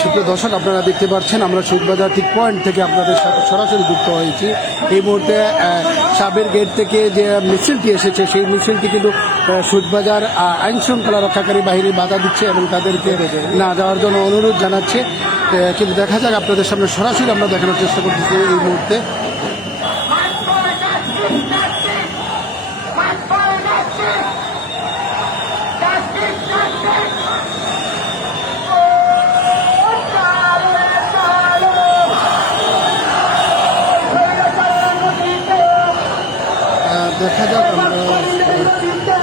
সুপ্রিয় দর্শক, আপনারা দেখতে পাচ্ছেন, আমরা সুদবাজার ঠিক পয়েন্ট থেকে আপনাদের সাথে সরাসরি যুক্ত হয়েছি। এই মুহূর্তে সাবের গেট থেকে যে মিছিলটি এসেছে, সেই মিছিলটি কিন্তু সুদবাজার আইন শৃঙ্খলা রক্ষাকারী বাহিনী বাধা দিচ্ছে এবং তাদেরকে না যাওয়ার জন্য অনুরোধ জানাচ্ছে। কিন্তু দেখা যাক, আপনাদের সামনে সরাসরি আমরা দেখানোর চেষ্টা করতেছি এই মুহূর্তে। যাক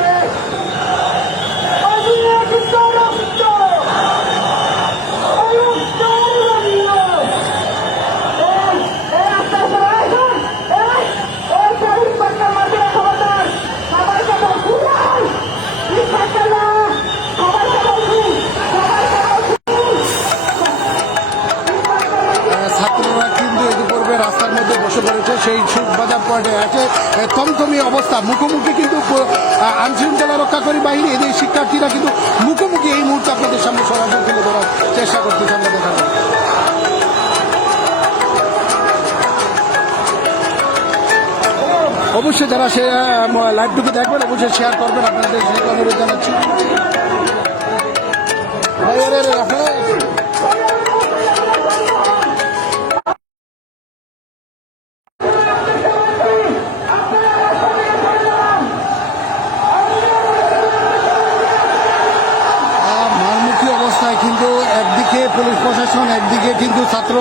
থমথমি অবস্থা। মুখোমুখি কিন্তু আইনশৃঙ্খলা রক্ষাকারী বাহিনী, এদের শিক্ষার্থীরা কিন্তু মুখোমুখি এই মুহূর্তে আপনাদের সামনে সরাসরি তুলে ধরার চেষ্টা করতেছে আমরা দেখা যাক। অবশ্যই যারা সে লাইভটুকু দেখবেন, অবশ্যই শেয়ার করবেন, আপনাদের অনুরোধ জানাচ্ছি। আপনারা- একদিকে পুলিশ প্রশাসন একদিকে কিন্তু ছাত্র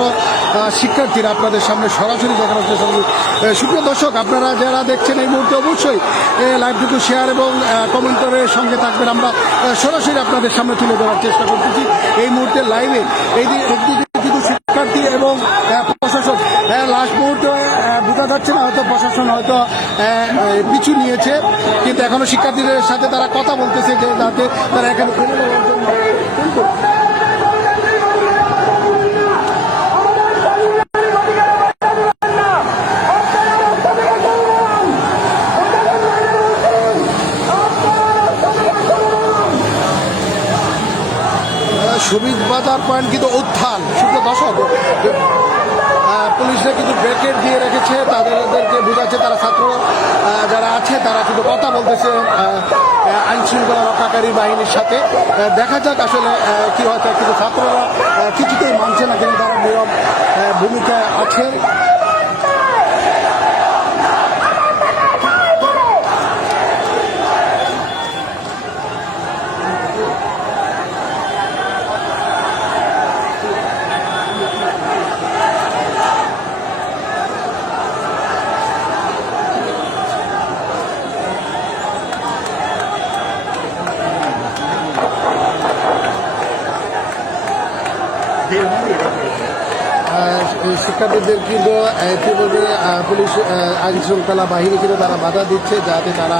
শিক্ষার্থীরা আপনাদের সামনে সরাসরি দেখানোর চেষ্টা আহ, সুপ্রিয় দর্শক আপনারা যারা দেখছেন এই মুহূর্তে অবশ্যই লাইভটুকু শেয়ার এবং কমেন্ট করে সঙ্গে থাকবেন। আমরা সরাসরি আপনাদের সামনে তুলে ধরার চেষ্টা করতেছি। এই মুহূর্তে লাইভে এই দিকে একদিকে কিন্তু শিক্ষার্থী এবং প্রশাসন লাস্ট মুহূর্তে বোঝা যাচ্ছে না হয়তো প্রশাসন হয়তো পিছু নিয়েছে। কিন্তু এখনও শিক্ষার্থীদের সাথে তারা কথা বলতেছে যে যাতে তারা এখানে কিন্তু বাজার পয়েন্ট কিন্তু উত্থান শুধু দশক পুলিশরা কিন্তু ব্রেকেট দিয়ে রেখেছে, তাদেরকে বোঝাচ্ছে তারা ছাত্র যারা আছে তারা কিন্তু কথা বলতেছে আইন শৃঙ্খলা রক্ষাকারী বাহিনীর সাথে। দেখা যাক আসলে কি হয় কিন্তু ছাত্ররা কিছুতেই মানছে না, কিন্তু তারা নীরব ভূমিকা আছে আহ, এই শিক্ষার্থীদের কিন্তু ইতিমধ্যে পুলিশ আহ, আইন শৃঙ্খলা বাহিনী কিন্তু তারা বাধা দিচ্ছে যাতে তারা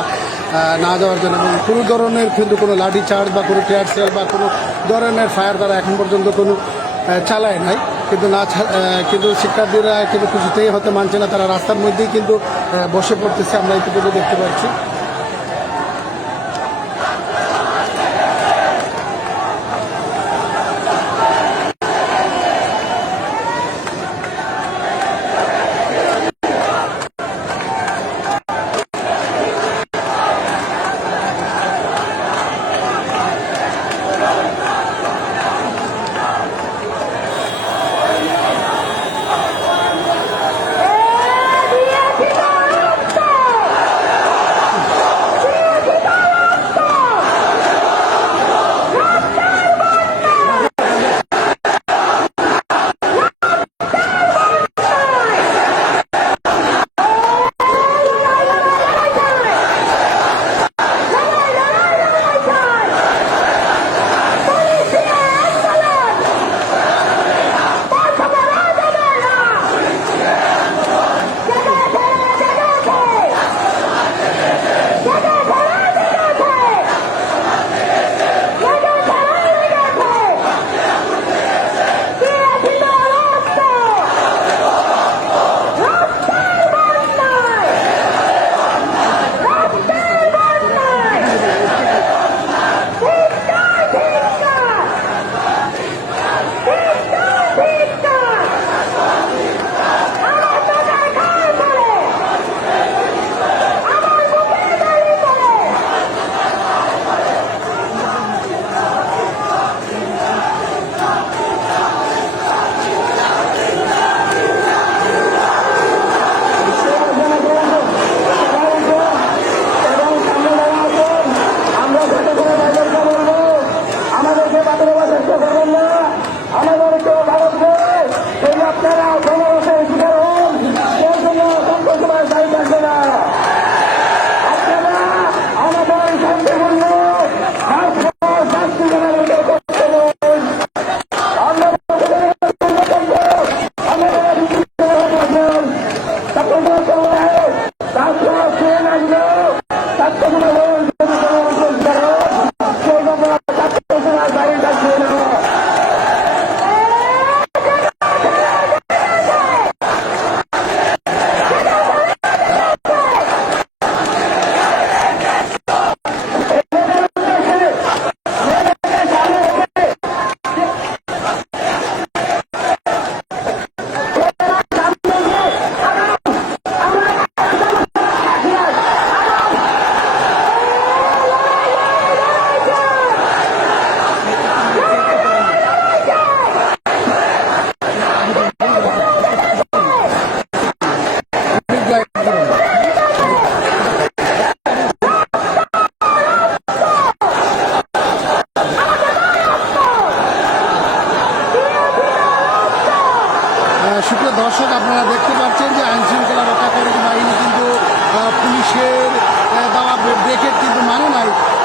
না যাওয়ার জন্য। এবং কোনো ধরনের কিন্তু কোনো লাঠি চার্জ বা কোনো টিয়ার সেল বা কোনো ধরনের ফায়ার তারা এখন পর্যন্ত কোনো চালায় নাই। কিন্তু না কিন্তু শিক্ষার্থীরা কিন্তু কিছুতেই হতে মানছে না। তারা রাস্তার মধ্যেই কিন্তু বসে পড়তেছে। আমরা ইতিমধ্যে দেখতে পাচ্ছি।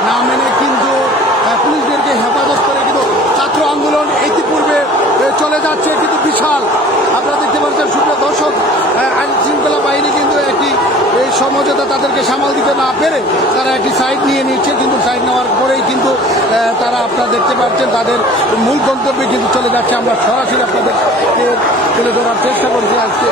না মেনে কিন্তু পুলিশদেরকে হেফাজত করে কিন্তু ছাত্র আন্দোলন ইতিপূর্বে চলে যাচ্ছে। কিন্তু বিশাল। আপনারা দেখতে পাচ্ছেন, সুপ্রিয় দর্শক আইন শৃঙ্খলা বাহিনী কিন্তু একটি এই সমঝোতা তাদেরকে সামাল দিতে না পেরে তারা একটি সাইড নিয়ে নিচ্ছে। কিন্তু সাইড নেওয়ার পরেই কিন্তু তারা আপনারা দেখতে পাচ্ছেন, তাদের মূল গন্তব্যে কিন্তু চলে যাচ্ছে। আমরা সরাসরি আপনাদেরকে তুলে ধরার চেষ্টা করছি আজকে।